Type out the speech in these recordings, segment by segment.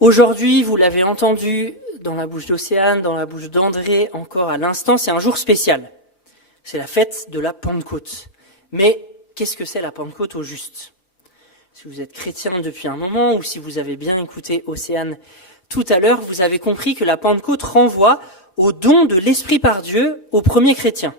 Aujourd'hui, vous l'avez entendu dans la bouche d'Océane, dans la bouche d'André, encore à l'instant, c'est un jour spécial. C'est la fête de la Pentecôte. Mais qu'est-ce que c'est la Pentecôte au juste ? Si vous êtes chrétien depuis un moment, ou si vous avez bien écouté Océane tout à l'heure, vous avez compris que la Pentecôte renvoie au don de l'Esprit par Dieu aux premiers chrétiens.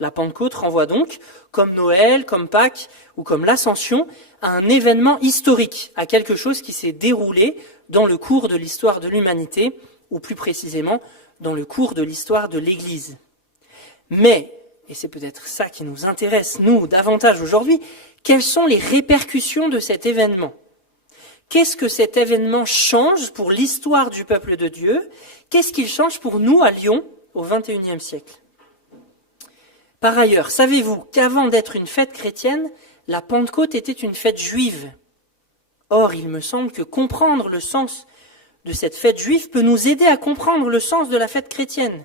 La Pentecôte renvoie donc, comme Noël, comme Pâques ou comme l'Ascension, à un événement historique, à quelque chose qui s'est déroulé dans le cours de l'histoire de l'humanité, ou plus précisément dans le cours de l'histoire de l'Église. Mais, et c'est peut-être ça qui nous intéresse, nous, davantage aujourd'hui, quelles sont les répercussions de cet événement ? Qu'est-ce que cet événement change pour l'histoire du peuple de Dieu ? Qu'est-ce qu'il change pour nous à Lyon au XXIe siècle ? Par ailleurs, savez-vous qu'avant d'être une fête chrétienne, la Pentecôte était une fête juive ? Or, il me semble que comprendre le sens de cette fête juive peut nous aider à comprendre le sens de la fête chrétienne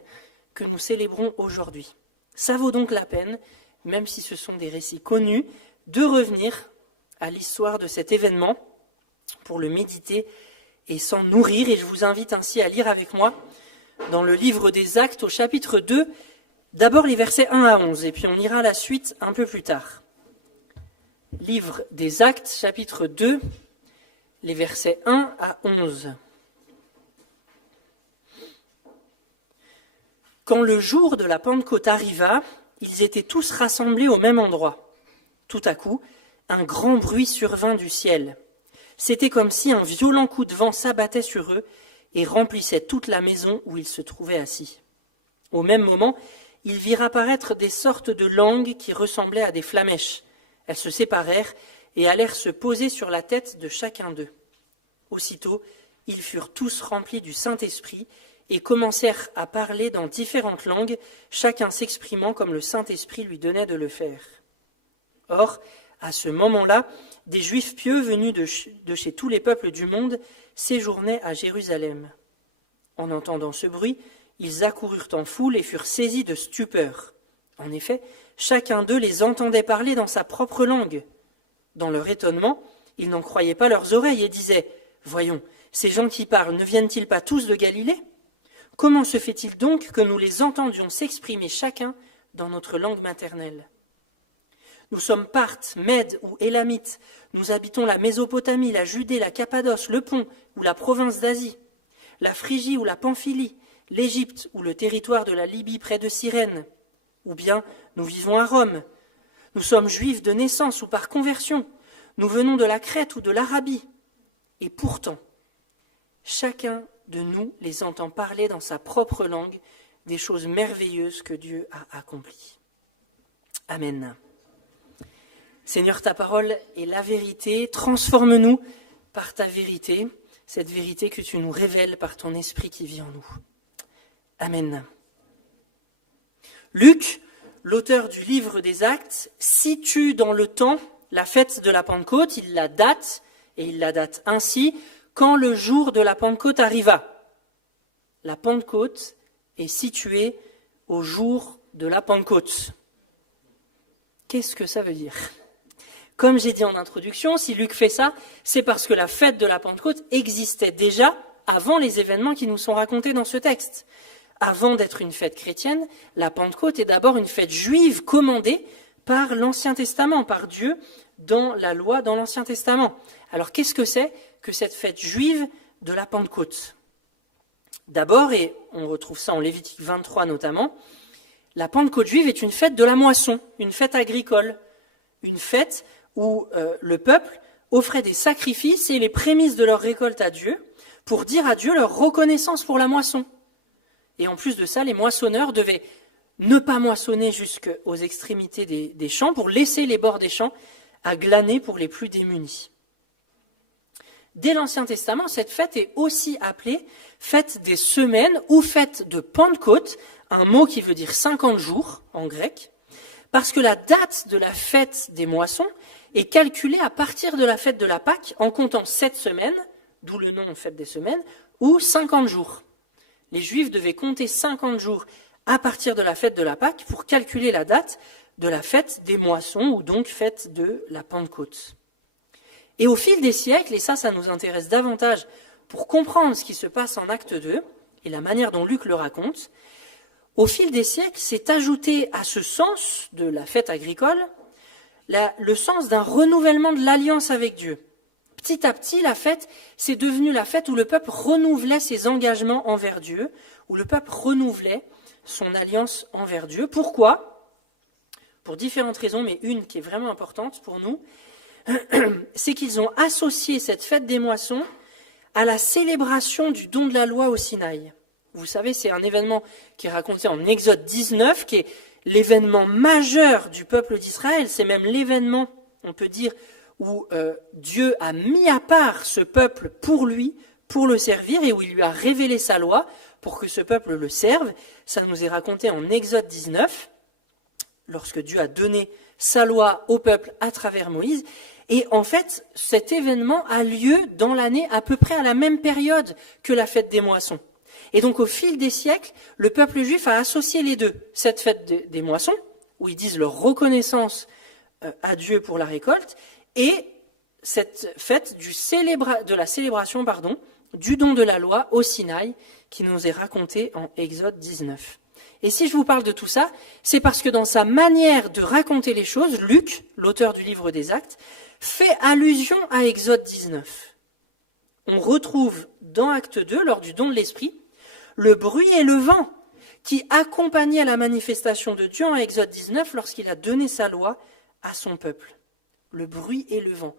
que nous célébrons aujourd'hui. Ça vaut donc la peine, même si ce sont des récits connus, de revenir à l'histoire de cet événement pour le méditer et s'en nourrir. Et je vous invite ainsi à lire avec moi dans le livre des Actes au chapitre 2, d'abord les versets 1 à 11, et puis on ira à la suite un peu plus tard. Livre des Actes, chapitre 2, les versets 1 à 11. Quand le jour de la Pentecôte arriva, ils étaient tous rassemblés au même endroit. Tout à coup, un grand bruit survint du ciel. C'était comme si un violent coup de vent s'abattait sur eux et remplissait toute la maison où ils se trouvaient assis. Au même moment, ils virent apparaître des sortes de langues qui ressemblaient à des flammèches. Elles se séparèrent et allèrent se poser sur la tête de chacun d'eux. Aussitôt, ils furent tous remplis du Saint-Esprit et commencèrent à parler dans différentes langues, chacun s'exprimant comme le Saint-Esprit lui donnait de le faire. Or, à ce moment-là, des Juifs pieux venus de chez tous les peuples du monde séjournaient à Jérusalem. En entendant ce bruit, ils accoururent en foule et furent saisis de stupeur. En effet, chacun d'eux les entendait parler dans sa propre langue. Dans leur étonnement, ils n'en croyaient pas leurs oreilles et disaient « Voyons, ces gens qui parlent, ne viennent-ils pas tous de Galilée ? Comment se fait-il donc que nous les entendions s'exprimer chacun dans notre langue maternelle ? Nous sommes Parthes, Mèdes ou Élamites. Nous habitons la Mésopotamie, la Judée, la Cappadoce, le Pont ou la province d'Asie, la Phrygie ou la Pamphylie, l'Égypte ou le territoire de la Libye près de Cyrène. Ou bien nous vivons à Rome. Nous sommes juifs de naissance ou par conversion. Nous venons de la Crète ou de l'Arabie. Et pourtant, chacun de nous les entend parler dans sa propre langue des choses merveilleuses que Dieu a accomplies. Amen. Seigneur, ta parole est la vérité. Transforme-nous par ta vérité, cette vérité que tu nous révèles par ton esprit qui vit en nous. Amen. Luc, l'auteur du livre des Actes, situe dans le temps la fête de la Pentecôte. Il la date, et il la date ainsi, quand le jour de la Pentecôte arriva. La Pentecôte est située au jour de la Pentecôte. Qu'est-ce que ça veut dire ? Comme j'ai dit en introduction, si Luc fait ça, c'est parce que la fête de la Pentecôte existait déjà avant les événements qui nous sont racontés dans ce texte. Avant d'être une fête chrétienne, la Pentecôte est d'abord une fête juive commandée par l'Ancien Testament, par Dieu, dans la loi, dans l'Ancien Testament. Alors qu'est-ce que c'est que cette fête juive de la Pentecôte ? D'abord, et on retrouve ça en Lévitique 23 notamment, la Pentecôte juive est une fête de la moisson, une fête agricole, une fête où le peuple offrait des sacrifices et les prémices de leur récolte à Dieu pour dire à Dieu leur reconnaissance pour la moisson. Et en plus de ça, les moissonneurs devaient ne pas moissonner jusqu'aux extrémités des champs pour laisser les bords des champs à glaner pour les plus démunis. Dès l'Ancien Testament, cette fête est aussi appelée fête des semaines ou fête de Pentecôte, un mot qui veut dire 50 jours en grec, parce que la date de la fête des moissons est calculée à partir de la fête de la Pâque en comptant 7 semaines, d'où le nom fête des semaines, ou 50 jours. Les Juifs devaient compter 50 jours à partir de la fête de la Pâque pour calculer la date de la fête des moissons, ou donc fête de la Pentecôte. Et au fil des siècles, et ça nous intéresse davantage pour comprendre ce qui se passe en Acte 2 et la manière dont Luc le raconte, au fil des siècles, s'est ajouté à ce sens de la fête agricole le sens d'un renouvellement de l'alliance avec Dieu. Petit à petit, la fête, c'est devenu la fête où le peuple renouvelait ses engagements envers Dieu, où le peuple renouvelait son alliance envers Dieu. Pourquoi ? Pour différentes raisons, mais une qui est vraiment importante pour nous, c'est qu'ils ont associé cette fête des moissons à la célébration du don de la loi au Sinaï. Vous savez, c'est un événement qui est raconté en Exode 19, qui est l'événement majeur du peuple d'Israël. C'est même l'événement, on peut dire, où Dieu a mis à part ce peuple pour lui, pour le servir, et où il lui a révélé sa loi pour que ce peuple le serve. Ça nous est raconté en Exode 19, lorsque Dieu a donné sa loi au peuple à travers Moïse. Et en fait, cet événement a lieu dans l'année à peu près à la même période que la fête des moissons. Et donc au fil des siècles, le peuple juif a associé les deux. Cette fête des moissons, où ils disent leur reconnaissance à Dieu pour la récolte, et cette fête de la célébration du don de la loi au Sinaï, qui nous est racontée en Exode 19. Et si je vous parle de tout ça, c'est parce que dans sa manière de raconter les choses, Luc, l'auteur du livre des Actes, fait allusion à Exode 19. On retrouve dans Acte 2, lors du don de l'Esprit, le bruit et le vent qui accompagnaient la manifestation de Dieu en Exode 19 lorsqu'il a donné sa loi à son peuple. Le bruit et le vent.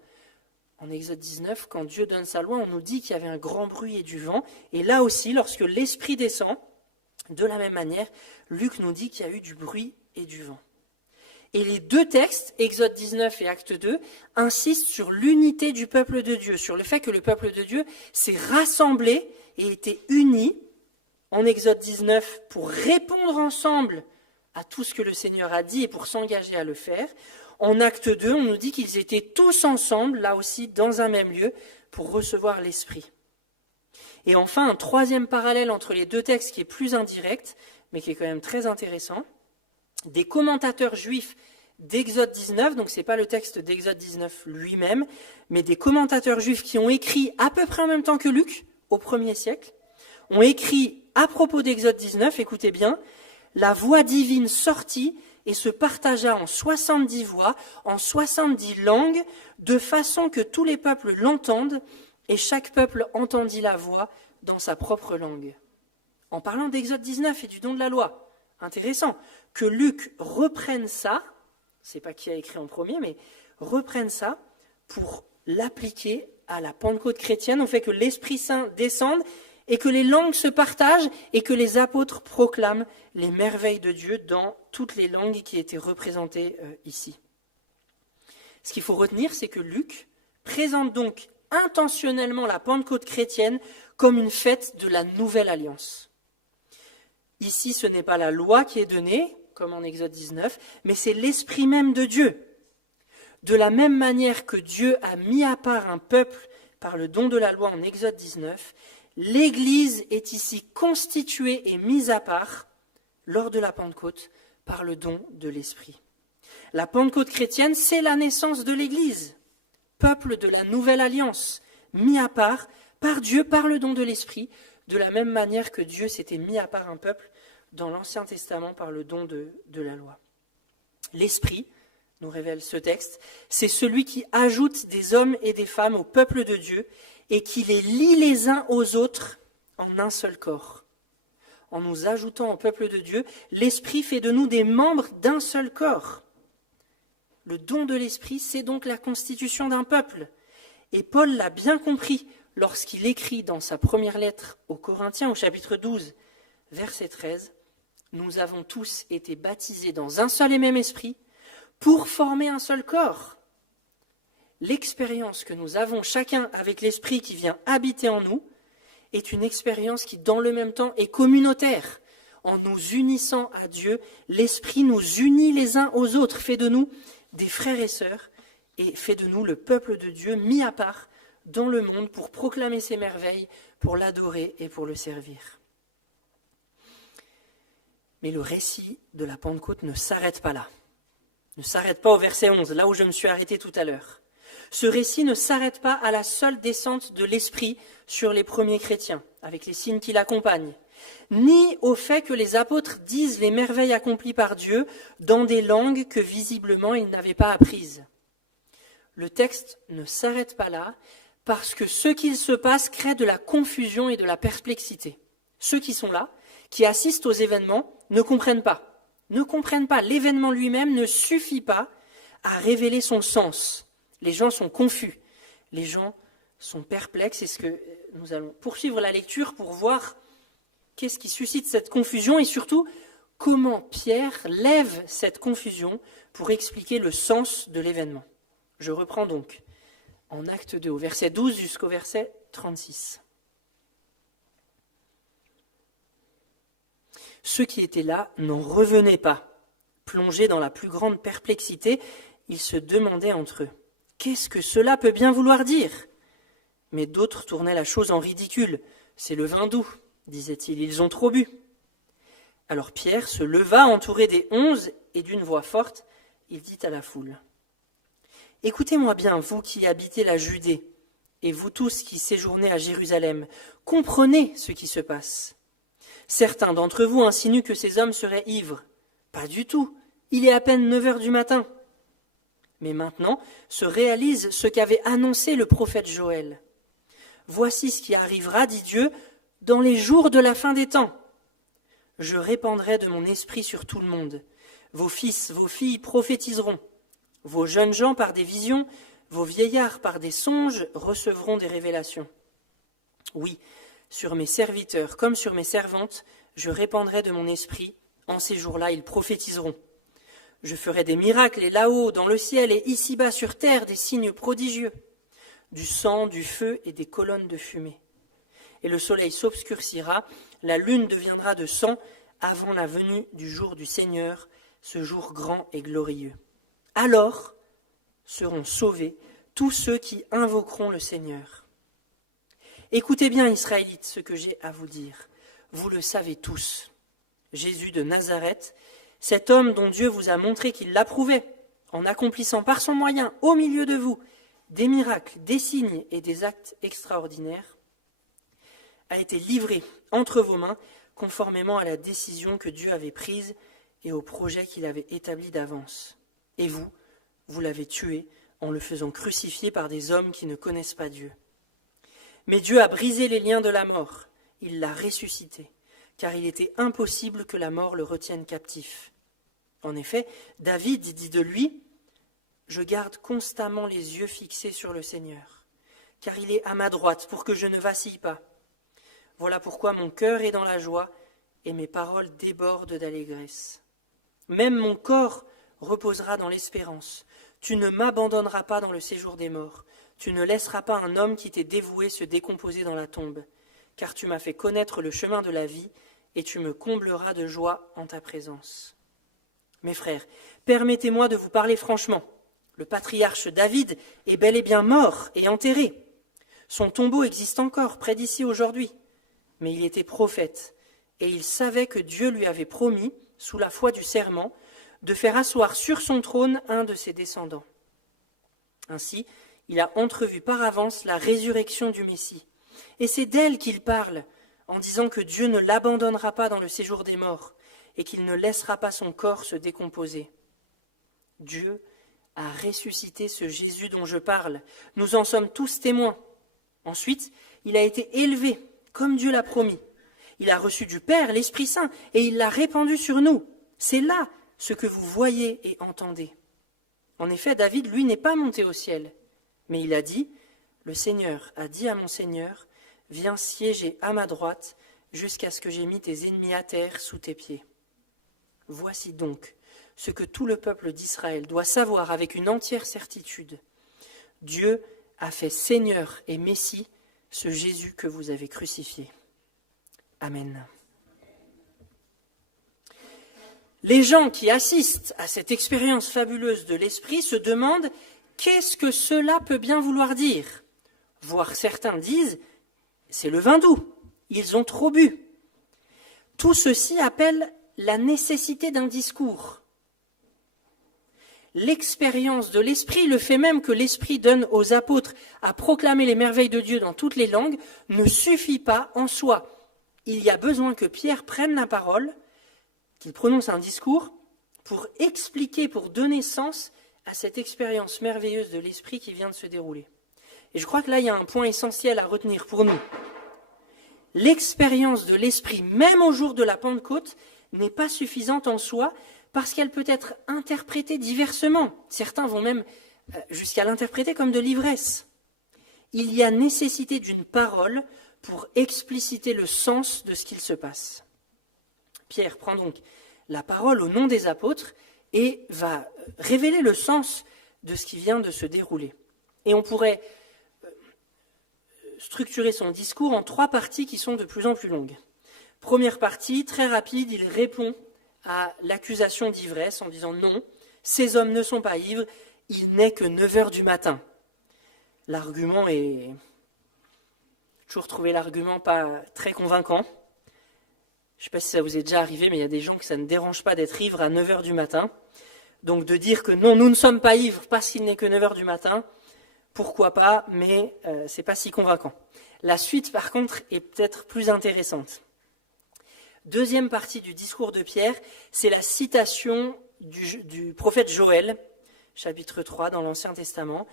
En Exode 19, quand Dieu donne sa loi, on nous dit qu'il y avait un grand bruit et du vent. Et là aussi, lorsque l'Esprit descend, de la même manière, Luc nous dit qu'il y a eu du bruit et du vent. Et les deux textes, Exode 19 et Acte 2, insistent sur l'unité du peuple de Dieu, sur le fait que le peuple de Dieu s'est rassemblé et était uni en Exode 19 pour répondre ensemble à tout ce que le Seigneur a dit et pour s'engager à le faire. En Acte 2, on nous dit qu'ils étaient tous ensemble, là aussi, dans un même lieu, pour recevoir l'Esprit. Et enfin, un troisième parallèle entre les deux textes qui est plus indirect, mais qui est quand même très intéressant. Des commentateurs juifs d'Exode 19, donc ce n'est pas le texte d'Exode 19 lui-même, mais des commentateurs juifs qui ont écrit à peu près en même temps que Luc, au 1er siècle, ont écrit à propos d'Exode 19, écoutez bien, la voix divine sortit et se partagea en 70 voix, en 70 langues, de façon que tous les peuples l'entendent, et chaque peuple entendit la voix dans sa propre langue. En parlant d'Exode 19 et du don de la loi, intéressant que Luc reprenne ça, c'est pas qui a écrit en premier, mais reprenne ça pour l'appliquer à la Pentecôte chrétienne, au fait que l'Esprit Saint descende et que les langues se partagent et que les apôtres proclament les merveilles de Dieu dans toutes les langues qui étaient représentées ici. Ce qu'il faut retenir, c'est que Luc présente donc intentionnellement la Pentecôte chrétienne comme une fête de la nouvelle alliance. Ici, ce n'est pas la loi qui est donnée, comme en Exode 19, mais c'est l'Esprit même de Dieu. De la même manière que Dieu a mis à part un peuple par le don de la loi en Exode 19, l'Église est ici constituée et mise à part lors de la Pentecôte par le don de l'Esprit. La Pentecôte chrétienne, c'est la naissance de l'Église, peuple de la nouvelle alliance, mis à part par Dieu, par le don de l'Esprit, de la même manière que Dieu s'était mis à part un peuple dans l'Ancien Testament par le don de la loi. L'Esprit, nous révèle ce texte, c'est celui qui ajoute des hommes et des femmes au peuple de Dieu et qui les lie les uns aux autres en un seul corps. En nous ajoutant au peuple de Dieu, l'Esprit fait de nous des membres d'un seul corps. Le don de l'Esprit, c'est donc la constitution d'un peuple. Et Paul l'a bien compris lorsqu'il écrit dans sa première lettre aux Corinthiens, au chapitre 12, verset 13, « Nous avons tous été baptisés dans un seul et même esprit pour former un seul corps. » L'expérience que nous avons chacun avec l'Esprit qui vient habiter en nous est une expérience qui, dans le même temps, est communautaire. En nous unissant à Dieu, l'Esprit nous unit les uns aux autres, fait de nous des frères et sœurs et fait de nous le peuple de Dieu mis à part dans le monde pour proclamer ses merveilles, pour l'adorer et pour le servir. Mais le récit de la Pentecôte ne s'arrête pas là. Ne s'arrête pas au verset 11, là où je me suis arrêté tout à l'heure. Ce récit ne s'arrête pas à la seule descente de l'Esprit sur les premiers chrétiens, avec les signes qui l'accompagnent, ni au fait que les apôtres disent les merveilles accomplies par Dieu dans des langues que visiblement ils n'avaient pas apprises. Le texte ne s'arrête pas là, parce que ce qu'il se passe crée de la confusion et de la perplexité. Ceux qui sont là, qui assistent aux événements, ne comprennent pas. L'événement lui-même ne suffit pas à révéler son sens. Les gens sont confus, les gens sont perplexes. Et ce que nous allons poursuivre la lecture pour voir qu'est-ce qui suscite cette confusion et surtout comment Pierre lève cette confusion pour expliquer le sens de l'événement. Je reprends donc en acte 2, au verset 12 jusqu'au verset 36. Ceux qui étaient là n'en revenaient pas. Plongés dans la plus grande perplexité, ils se demandaient entre eux « Qu'est-ce que cela peut bien vouloir dire ?» Mais d'autres tournaient la chose en ridicule. « C'est le vin doux, disait-il, ils ont trop bu. » Alors Pierre se leva entouré des 11 et d'une voix forte, il dit à la foule « Écoutez-moi bien, vous qui habitez la Judée, et vous tous qui séjournez à Jérusalem, comprenez ce qui se passe. Certains d'entre vous insinuent que ces hommes seraient ivres. Pas du tout, il est à peine 9 heures du matin. Mais maintenant se réalise ce qu'avait annoncé le prophète Joël. Voici ce qui arrivera, dit Dieu, dans les jours de la fin des temps. Je répandrai de mon esprit sur tout le monde. Vos fils, vos filles prophétiseront. Vos jeunes gens par des visions, vos vieillards par des songes recevront des révélations. Oui, sur mes serviteurs comme sur mes servantes, je répandrai de mon esprit. En ces jours-là, ils prophétiseront. Je ferai des miracles et là-haut, dans le ciel et ici-bas sur terre, des signes prodigieux, du sang, du feu et des colonnes de fumée. Et le soleil s'obscurcira, la lune deviendra de sang avant la venue du jour du Seigneur, ce jour grand et glorieux. Alors seront sauvés tous ceux qui invoqueront le Seigneur. Écoutez bien, Israélites, ce que j'ai à vous dire. Vous le savez tous. Jésus de Nazareth, cet homme dont Dieu vous a montré qu'il l'approuvait, en accomplissant par son moyen, au milieu de vous, des miracles, des signes et des actes extraordinaires, a été livré entre vos mains, conformément à la décision que Dieu avait prise et au projet qu'il avait établi d'avance. Et vous, vous l'avez tué en le faisant crucifier par des hommes qui ne connaissent pas Dieu. Mais Dieu a brisé les liens de la mort, il l'a ressuscité, car il était impossible que la mort le retienne captif. En effet, David dit de lui « Je garde constamment les yeux fixés sur le Seigneur, car il est à ma droite pour que je ne vacille pas. Voilà pourquoi mon cœur est dans la joie et mes paroles débordent d'allégresse. Même mon corps reposera dans l'espérance. Tu ne m'abandonneras pas dans le séjour des morts. Tu ne laisseras pas un homme qui t'est dévoué se décomposer dans la tombe, car tu m'as fait connaître le chemin de la vie et tu me combleras de joie en ta présence. Mes frères, permettez-moi de vous parler franchement. Le patriarche David est bel et bien mort et enterré. Son tombeau existe encore près d'ici aujourd'hui. Mais il était prophète, et il savait que Dieu lui avait promis, sous la foi du serment, de faire asseoir sur son trône un de ses descendants. Ainsi, il a entrevu par avance la résurrection du Messie. Et c'est d'elle qu'il parle, en disant que Dieu ne l'abandonnera pas dans le séjour des morts, et qu'il ne laissera pas son corps se décomposer. Dieu a ressuscité ce Jésus dont je parle. Nous en sommes tous témoins. Ensuite, il a été élevé, comme Dieu l'a promis. Il a reçu du Père l'Esprit Saint, et il l'a répandu sur nous. C'est là ce que vous voyez et entendez. En effet, David, lui, n'est pas monté au ciel, mais il a dit, « Le Seigneur a dit à mon Seigneur, viens siéger à ma droite, jusqu'à ce que j'aie mis tes ennemis à terre sous tes pieds. » Voici donc ce que tout le peuple d'Israël doit savoir avec une entière certitude. Dieu a fait Seigneur et Messie ce Jésus que vous avez crucifié. Amen. Les gens qui assistent à cette expérience fabuleuse de l'Esprit se demandent qu'est-ce que cela peut bien vouloir dire. Voire certains disent c'est le vin doux, ils ont trop bu. Tout ceci appelle la nécessité d'un discours. l'expérience de l'Esprit, le fait même que l'Esprit donne aux apôtres à proclamer les merveilles de Dieu dans toutes les langues, ne suffit pas en soi. Il y a besoin que Pierre prenne la parole, qu'il prononce un discours, pour expliquer, pour donner sens à cette expérience merveilleuse de l'Esprit qui vient de se dérouler. Et je crois que là, il y a un point essentiel à retenir pour nous. L'expérience de l'Esprit, même au jour de la Pentecôte, n'est pas suffisante en soi parce qu'elle peut être interprétée diversement. Certains vont même jusqu'à l'interpréter comme de l'ivresse. Il y a nécessité d'une parole pour expliciter le sens de ce qu'il se passe. Pierre prend donc la parole au nom des apôtres et va révéler le sens de ce qui vient de se dérouler. Et on pourrait structurer son discours en 3 parties qui sont de plus en plus longues. Première partie, très rapide, il répond à l'accusation d'ivresse en disant « Non, ces hommes ne sont pas ivres, il n'est que 9 heures du matin ». L'argument est... J'ai toujours trouvé l'argument pas très convaincant. Je ne sais pas si ça vous est déjà arrivé, mais il y a des gens que ça ne dérange pas d'être ivre à 9 heures du matin. Donc de dire que non, nous ne sommes pas ivres parce qu'il n'est que 9 heures du matin, pourquoi pas, mais ce n'est pas si convaincant. La suite, par contre, est peut-être plus intéressante. Deuxième partie du discours de Pierre, c'est la citation du prophète Joël, chapitre 3 dans l'Ancien Testament,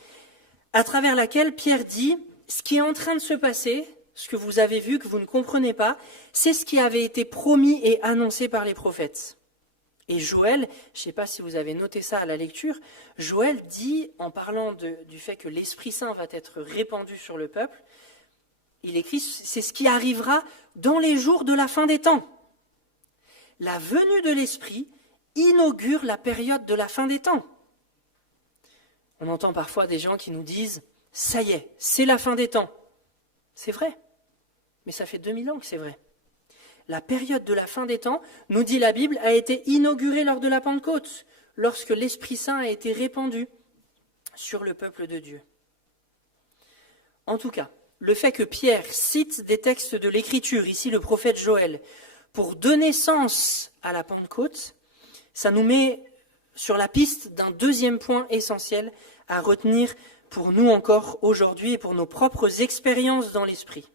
à travers laquelle Pierre dit « Ce qui est en train de se passer, ce que vous avez vu, que vous ne comprenez pas, c'est ce qui avait été promis et annoncé par les prophètes. » Et Joël, je ne sais pas si vous avez noté ça à la lecture, Joël dit, en parlant du fait que l'Esprit Saint va être répandu sur le peuple, il écrit « C'est ce qui arrivera dans les jours de la fin des temps. » La venue de l'Esprit inaugure la période de la fin des temps. On entend parfois des gens qui nous disent « Ça y est, c'est la fin des temps ». C'est vrai, mais ça fait 2000 ans que c'est vrai. La période de la fin des temps, nous dit la Bible, a été inaugurée lors de la Pentecôte, lorsque l'Esprit Saint a été répandu sur le peuple de Dieu. En tout cas, le fait que Pierre cite des textes de l'Écriture, ici le prophète Joël, pour donner sens à la Pentecôte, ça nous met sur la piste d'un deuxième point essentiel à retenir pour nous encore aujourd'hui et pour nos propres expériences dans l'Esprit.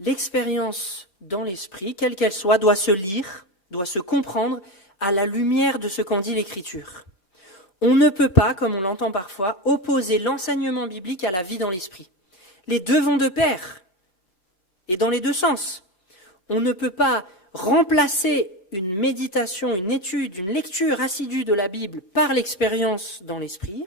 L'expérience dans l'Esprit, quelle qu'elle soit, doit se lire, doit se comprendre à la lumière de ce qu'en dit l'Écriture. On ne peut pas, comme on l'entend parfois, opposer l'enseignement biblique à la vie dans l'Esprit. Les deux vont de pair, et dans les deux sens. On ne peut pas remplacer une méditation, une étude, une lecture assidue de la Bible par l'expérience dans l'Esprit,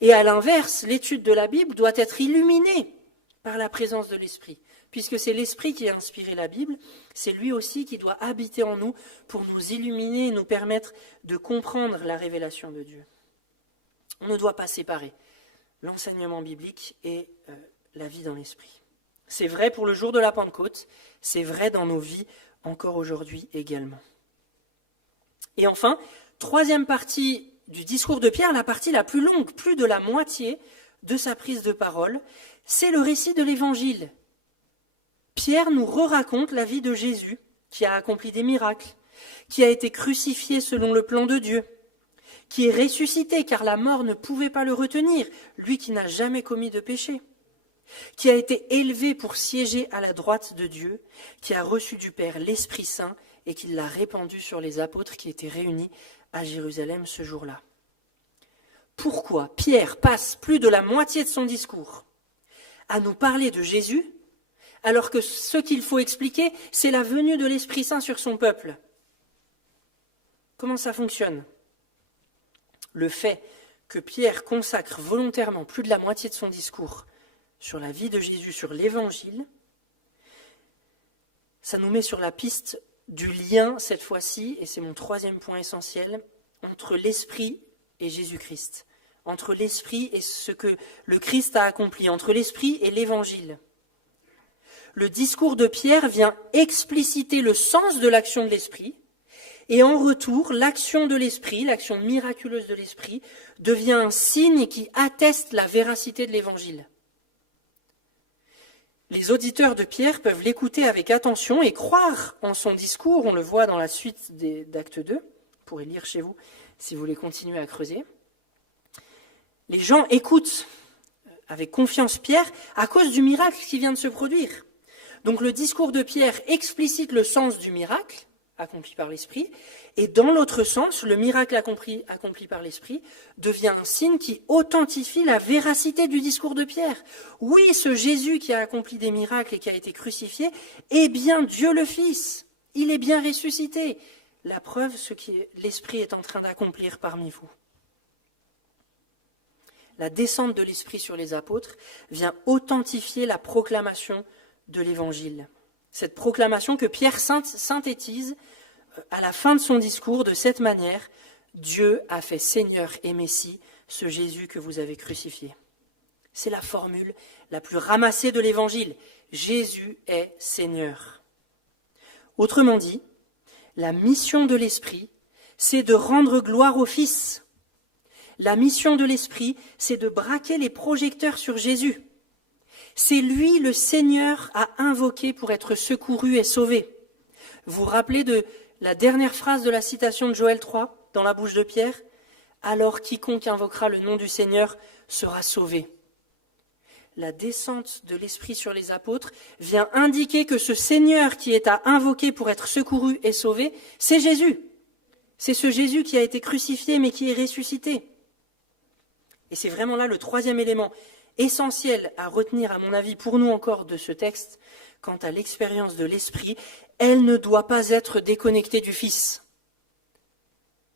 et à l'inverse, l'étude de la Bible doit être illuminée par la présence de l'Esprit. Puisque c'est l'Esprit qui a inspiré la Bible, c'est lui aussi qui doit habiter en nous pour nous illuminer et nous permettre de comprendre la révélation de Dieu. On ne doit pas séparer l'enseignement biblique et la vie dans l'Esprit. C'est vrai pour le jour de la Pentecôte, c'est vrai dans nos vies encore aujourd'hui également. Et enfin, troisième partie du discours de Pierre, la partie la plus longue, plus de la moitié de sa prise de parole, c'est le récit de l'Évangile. Pierre nous re-raconte la vie de Jésus, qui a accompli des miracles, qui a été crucifié selon le plan de Dieu, qui est ressuscité car la mort ne pouvait pas le retenir, lui qui n'a jamais commis de péché, qui a été élevé pour siéger à la droite de Dieu, qui a reçu du Père l'Esprit Saint et qui l'a répandu sur les apôtres qui étaient réunis à Jérusalem ce jour-là. Pourquoi Pierre passe plus de la moitié de son discours à nous parler de Jésus, alors que ce qu'il faut expliquer, c'est la venue de l'Esprit Saint sur son peuple? Comment ça fonctionne? Le fait que Pierre consacre volontairement plus de la moitié de son discours sur la vie de Jésus, sur l'Évangile, ça nous met sur la piste du lien, cette fois-ci, et c'est mon troisième point essentiel, entre l'Esprit et Jésus-Christ, entre l'Esprit et ce que le Christ a accompli, entre l'Esprit et l'Évangile. Le discours de Pierre vient expliciter le sens de l'action de l'Esprit, et en retour, l'action de l'Esprit, l'action miraculeuse de l'Esprit, devient un signe qui atteste la véracité de l'Évangile. Les auditeurs de Pierre peuvent l'écouter avec attention et croire en son discours, on le voit dans la suite d'Actes 2, vous pourrez lire chez vous si vous voulez continuer à creuser. Les gens écoutent avec confiance Pierre à cause du miracle qui vient de se produire. Donc le discours de Pierre explicite le sens du miracle accompli par l'Esprit, et dans l'autre sens, le miracle accompli par l'Esprit devient un signe qui authentifie la véracité du discours de Pierre. Oui, ce Jésus qui a accompli des miracles et qui a été crucifié est bien Dieu le Fils. Il est bien ressuscité. La preuve, ce que l'Esprit est en train d'accomplir parmi vous. La descente de l'Esprit sur les apôtres vient authentifier la proclamation de l'Évangile. Cette proclamation que Pierre synthétise à la fin de son discours de cette manière: Dieu a fait Seigneur et Messie ce Jésus que vous avez crucifié. C'est la formule la plus ramassée de l'Évangile. Jésus est Seigneur. Autrement dit, la mission de l'Esprit, c'est de rendre gloire au Fils. La mission de l'Esprit, c'est de braquer les projecteurs sur Jésus. C'est lui le Seigneur à invoquer pour être secouru et sauvé. Vous vous rappelez de la dernière phrase de la citation de Joël 3 dans la bouche de Pierre ? Alors quiconque invoquera le nom du Seigneur sera sauvé. La descente de l'Esprit sur les apôtres vient indiquer que ce Seigneur qui est à invoquer pour être secouru et sauvé, c'est Jésus. C'est ce Jésus qui a été crucifié mais qui est ressuscité. Et c'est vraiment là le troisième élément essentiel à retenir, à mon avis, pour nous encore de ce texte. Quant à l'expérience de l'Esprit, elle ne doit pas être déconnectée du Fils.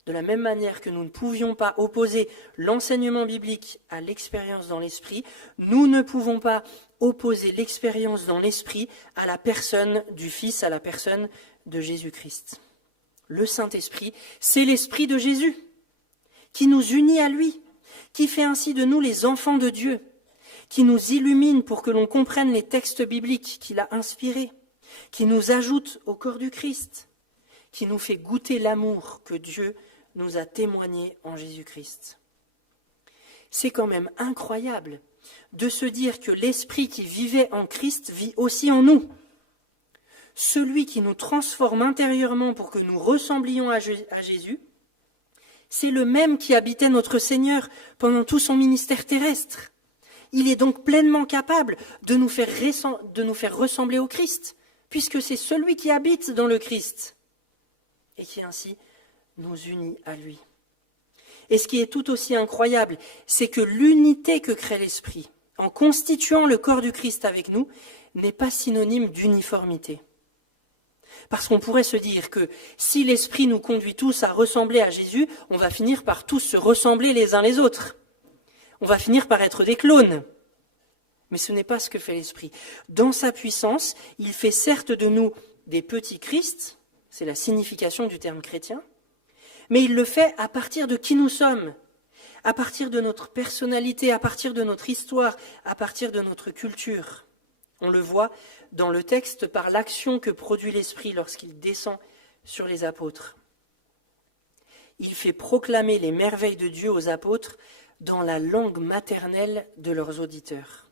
De la même manière que nous ne pouvions pas opposer l'enseignement biblique à l'expérience dans l'Esprit, nous ne pouvons pas opposer l'expérience dans l'Esprit à la personne du Fils, à la personne de Jésus-Christ. Le Saint-Esprit, c'est l'Esprit de Jésus, qui nous unit à lui, qui fait ainsi de nous les enfants de Dieu, qui nous illumine pour que l'on comprenne les textes bibliques qu'il a inspirés, qui nous ajoute au corps du Christ, qui nous fait goûter l'amour que Dieu nous a témoigné en Jésus-Christ. C'est quand même incroyable de se dire que l'Esprit qui vivait en Christ vit aussi en nous. Celui qui nous transforme intérieurement pour que nous ressemblions à Jésus, c'est le même qui habitait notre Seigneur pendant tout son ministère terrestre. Il est donc pleinement capable de nous faire ressembler au Christ, puisque c'est celui qui habite dans le Christ et qui ainsi nous unit à lui. Et ce qui est tout aussi incroyable, c'est que l'unité que crée l'Esprit, en constituant le corps du Christ avec nous, n'est pas synonyme d'uniformité. Parce qu'on pourrait se dire que si l'Esprit nous conduit tous à ressembler à Jésus, on va finir par tous se ressembler les uns les autres. On va finir par être des clones. Mais ce n'est pas ce que fait l'Esprit. Dans sa puissance, il fait certes de nous des petits Christ, c'est la signification du terme chrétien, mais il le fait à partir de qui nous sommes, à partir de notre personnalité, à partir de notre histoire, à partir de notre culture. On le voit dans le texte par l'action que produit l'Esprit lorsqu'il descend sur les apôtres. Il fait proclamer les merveilles de Dieu aux apôtres dans la langue maternelle de leurs auditeurs.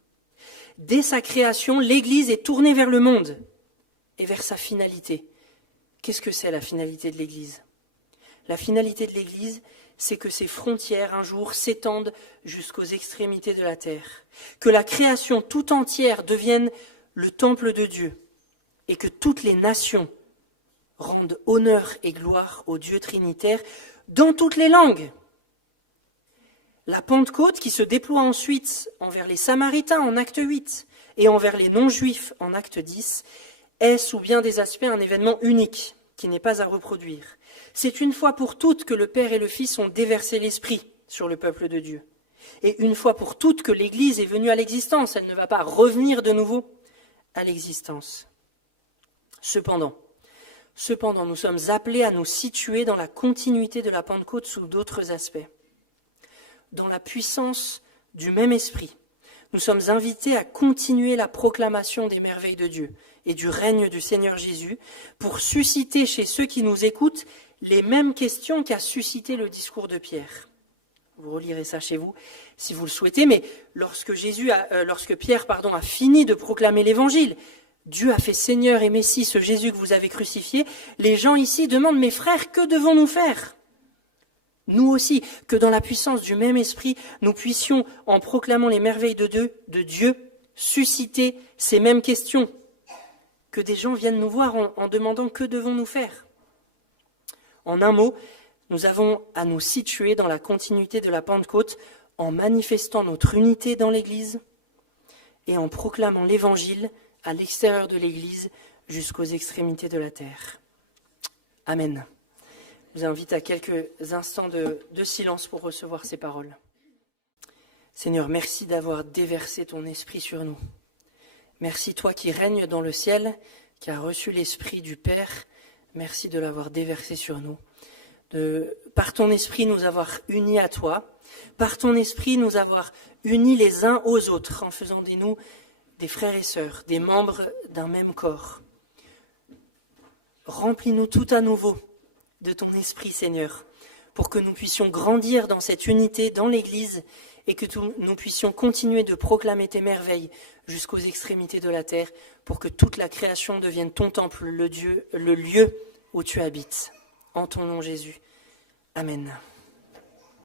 Dès sa création, l'Église est tournée vers le monde et vers sa finalité. Qu'est-ce que c'est la finalité de l'Église ? La finalité de l'Église, c'est que ses frontières un jour s'étendent jusqu'aux extrémités de la terre, que la création tout entière devienne le temple de Dieu et que toutes les nations rendent honneur et gloire au Dieu trinitaire dans toutes les langues. La Pentecôte qui se déploie ensuite envers les Samaritains en acte 8 et envers les non-juifs en acte 10 est sous bien des aspects un événement unique qui n'est pas à reproduire. C'est une fois pour toutes que le Père et le Fils ont déversé l'Esprit sur le peuple de Dieu. Et une fois pour toutes que l'Église est venue à l'existence, elle ne va pas revenir de nouveau à l'existence. Cependant, nous sommes appelés à nous situer dans la continuité de la Pentecôte sous d'autres aspects. Dans la puissance du même Esprit, nous sommes invités à continuer la proclamation des merveilles de Dieu et du règne du Seigneur Jésus pour susciter chez ceux qui nous écoutent les mêmes questions qu'a suscité le discours de Pierre. Vous relirez ça chez vous si vous le souhaitez, mais lorsque Pierre a fini de proclamer l'Évangile, Dieu a fait Seigneur et Messie ce Jésus que vous avez crucifié, les gens ici demandent « Mais frères, que devons-nous faire » nous aussi, que dans la puissance du même esprit, nous puissions, en proclamant les merveilles de Dieu, susciter ces mêmes questions. Que des gens viennent nous voir en demandant que devons-nous faire. En un mot, nous avons à nous situer dans la continuité de la Pentecôte en manifestant notre unité dans l'Église et en proclamant l'Évangile à l'extérieur de l'Église jusqu'aux extrémités de la terre. Amen. Je vous invite à quelques instants de silence pour recevoir ces paroles. Seigneur, merci d'avoir déversé ton esprit sur nous. Merci toi qui règnes dans le ciel, qui as reçu l'esprit du Père. Merci de l'avoir déversé sur nous. Par ton esprit nous avoir unis à toi. Par ton esprit nous avoir unis les uns aux autres en faisant de nous des frères et sœurs, des membres d'un même corps. Remplis-nous tout à nouveau de ton esprit, Seigneur, pour que nous puissions grandir dans cette unité, dans l'Église, et que nous puissions continuer de proclamer tes merveilles jusqu'aux extrémités de la terre, pour que toute la création devienne ton temple, le lieu où tu habites. En ton nom, Jésus. Amen.